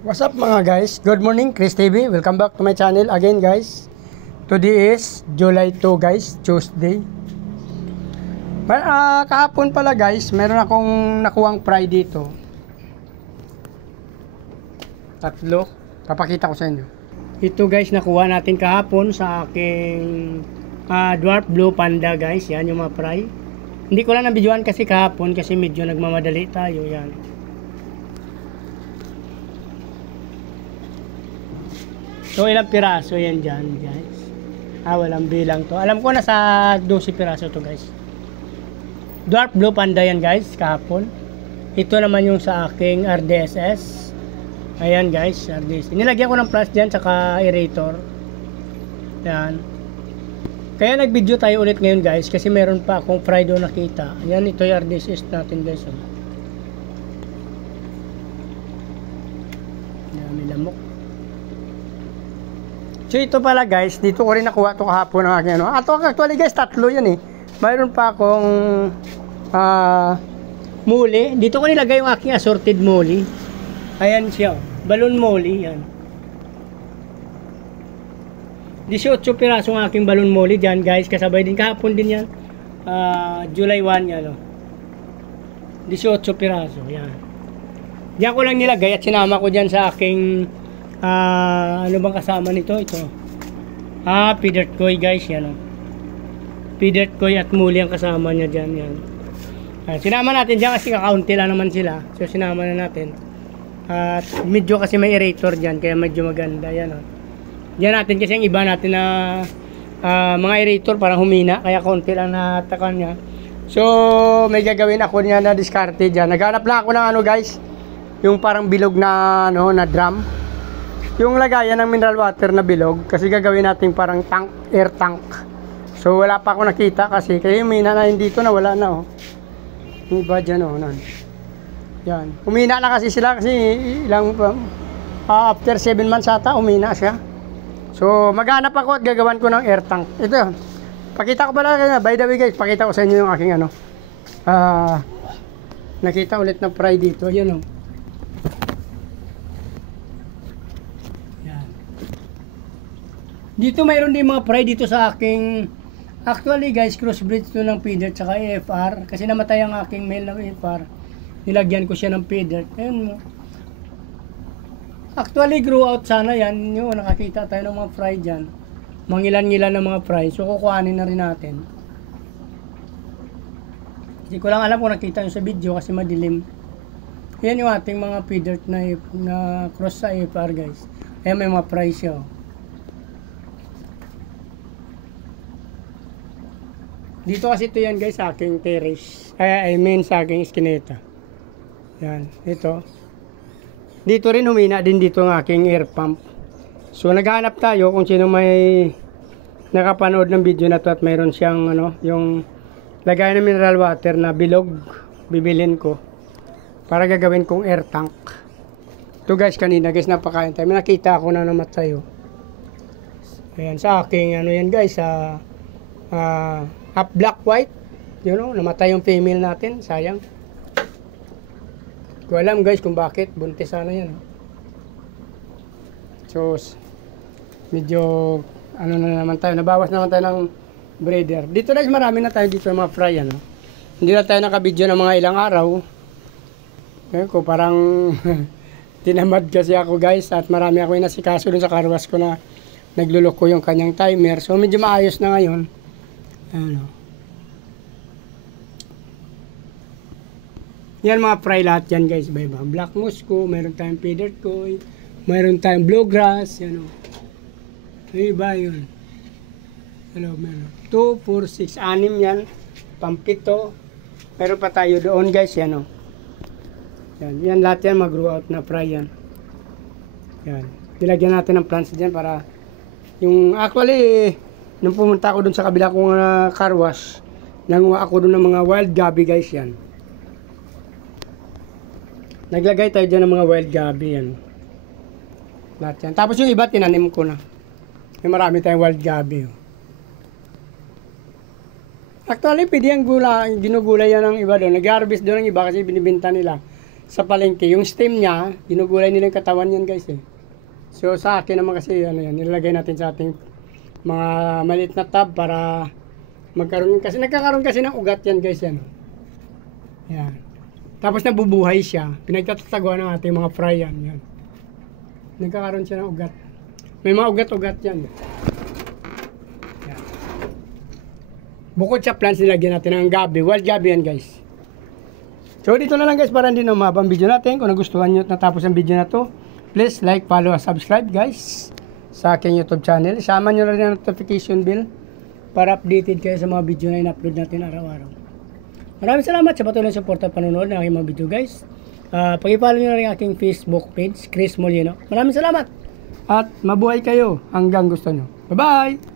What's up mga guys? Good morning, Chris TV. Welcome back to my channel again guys. Today is July 2 guys, Tuesday. Kahapon pala guys, meron akong nakuhang fry dito. Tatlo. Papakita ko sa inyo. Ito guys, nakuha natin kahapon sa aking Dwarf Blue Panda guys. Yan yung mga fry. Hindi ko lang nabidyoan kasi kahapon kasi medyo nagmamadali tayo. Yan. So ilang piraso yan dyan guys. Walang bilang to. Alam ko nasa 12 piraso to guys. Dwarf Blue Panda yan guys kahapon. Ito naman yung sa aking RDSS. Ayan guys, RDSS. Nilagyan ko ng plus dyan saka aerator. Yan. Kaya nag-video tayo ulit ngayon guys kasi meron pa akong fry doon nakita. Ayan, ito yung RDSS natin guys. Ayan, may lamok. So ito pala guys, dito ko rin nakuha ito kahapon ng aking ano. Actually guys, tatlo yan eh. Mayroon pa akong muli. Dito ko nilagay yung aking assorted muli. Ayan siya, balon muli yan. 18 piraso ng aking balon muli dyan guys. Kasabay din kahapon din yan. July 1 yan. 18 piraso, yan. Diyan ko lang nilagay at sinama ko dyan sa aking ano bang kasama nito? Ito. Feeder koi guys, yan. Feeder koi at muli ang kasama niya diyan, yan. Sinama natin diyan kasi kakaunti lang naman sila. So sinama na natin. At medyo kasi may aerator diyan kaya medyo maganda yan, Diyan natin kasi ang iba natin na mga aerator parang humina kaya kaunti lang natakan niya. So may gagawin ako niya na diskarte diyan. Naghanap lang ako ng ano guys, yung parang bilog na na drum. Yung lagayan ng mineral water na bilog kasi gagawin natin parang tank, air tank. So wala pa ako nakita kasi kaya humina na dito na wala na Yung iba dyan yan. Humina na kasi sila kasi ilang after 7 months ata humina siya. So maghanap ako at gagawan ko ng air tank. Ito. Pakita ko pala by the way guys, pakita ko sa inyo yung aking nakita ulit na fry dito. Yan Dito mayroon din mga fry dito sa aking, actually guys, crossbreed to ng feeder tsaka AFR. Kasi namatay ang aking male ng AFR. Nilagyan ko siya ng feeder. Ayun mo. Actually grow out sana yan. Yung nakakita tayo ng mga fry dyan. Mangilan-ngilan ng mga fry. So kukuhanin na rin natin. Hindi ko lang alam kung nakita nyo sa video kasi madilim. Yan yung ating mga feeder na cross sa AFR guys. Ayan may mga fry siya. Dito kasi ito yan guys sa aking terrace. I mean sa aking iskineta. Yan, ito. Dito rin humina din dito ang aking air pump. So naghahanap tayo kung sino may nakapanood ng video na to at mayroon siyang yung lagay ng mineral water na bilog. Bibilin ko para gagawin kong air tank. Ito guys kanina guys napakain tayo. May nakita ako na namatay Ayan sa aking yan guys half black white, namatay yung female natin, sayang. Ko alam guys kung bakit, buntis sana yan. So medyo na naman tayo, nabawas naman tayo ng breeder. Dito guys marami na tayo dito mga fry Hindi na tayo nakabidyo ng mga ilang araw. Ko parang tinamad kasi ako guys at marami ako inasikaso dun sa karwas ko na nagluloko yung kanyang timer. So medyo maayos na ngayon. Yan mga fry lahat yan guys, iba-iba. Black Musco, mayroon tayong feeder koi, mayroon tayong bluegrass, iba yun. Meron 2, 4, 6, 6 yan, pampito. Meron pa tayo doon guys, yan lahat yan mag-grow out na fry yan. Nilagyan natin ng plants dyan para yung actually nung pumunta ako dun sa kabila kong car wash, nanguha ako dun ng mga wild gabi guys yan. Naglagay tayo dyan ng mga wild gabi yan. Lahat yan. Tapos yung iba tinanim ko na. May marami tayong wild gabi. Actually pwede yung ginugulay yan ng iba doon. Nag-harvest doon ng iba kasi binibenta nila. sa palengke. Yung stem niya, ginugulay nila yung katawan yan guys eh. So sa akin naman kasi ano yan, nilalagay natin sa ating mga maliit na tub para magkaroon kasi nagkakaroon kasi ng ugat yan guys yan. Yan. Tapos nabubuhay siya. Pinagtatataguan ng ating mga fry yan. Yan. Nagkakaroon siya ng ugat. May mga ugat-ugat yan. Yan. Bukod sa plants, nilagyan natin ng gabi. Wild gabi yan guys. So dito na lang guys para hindi na umaba ang video natin. Kung nagustuhan nyo at natapos ang video na to, please like, follow, and subscribe guys sa aking YouTube channel. Isama nyo na rin ang notification bell para updated kayo sa mga video na in-upload natin araw-araw. Maraming salamat sa patuloy support at panonood ng aking mga video guys. Pag-follow nyo na rin ang aking Facebook page, Chris Molino. Maraming salamat at mabuhay kayo hanggang gusto nyo. Bye-bye!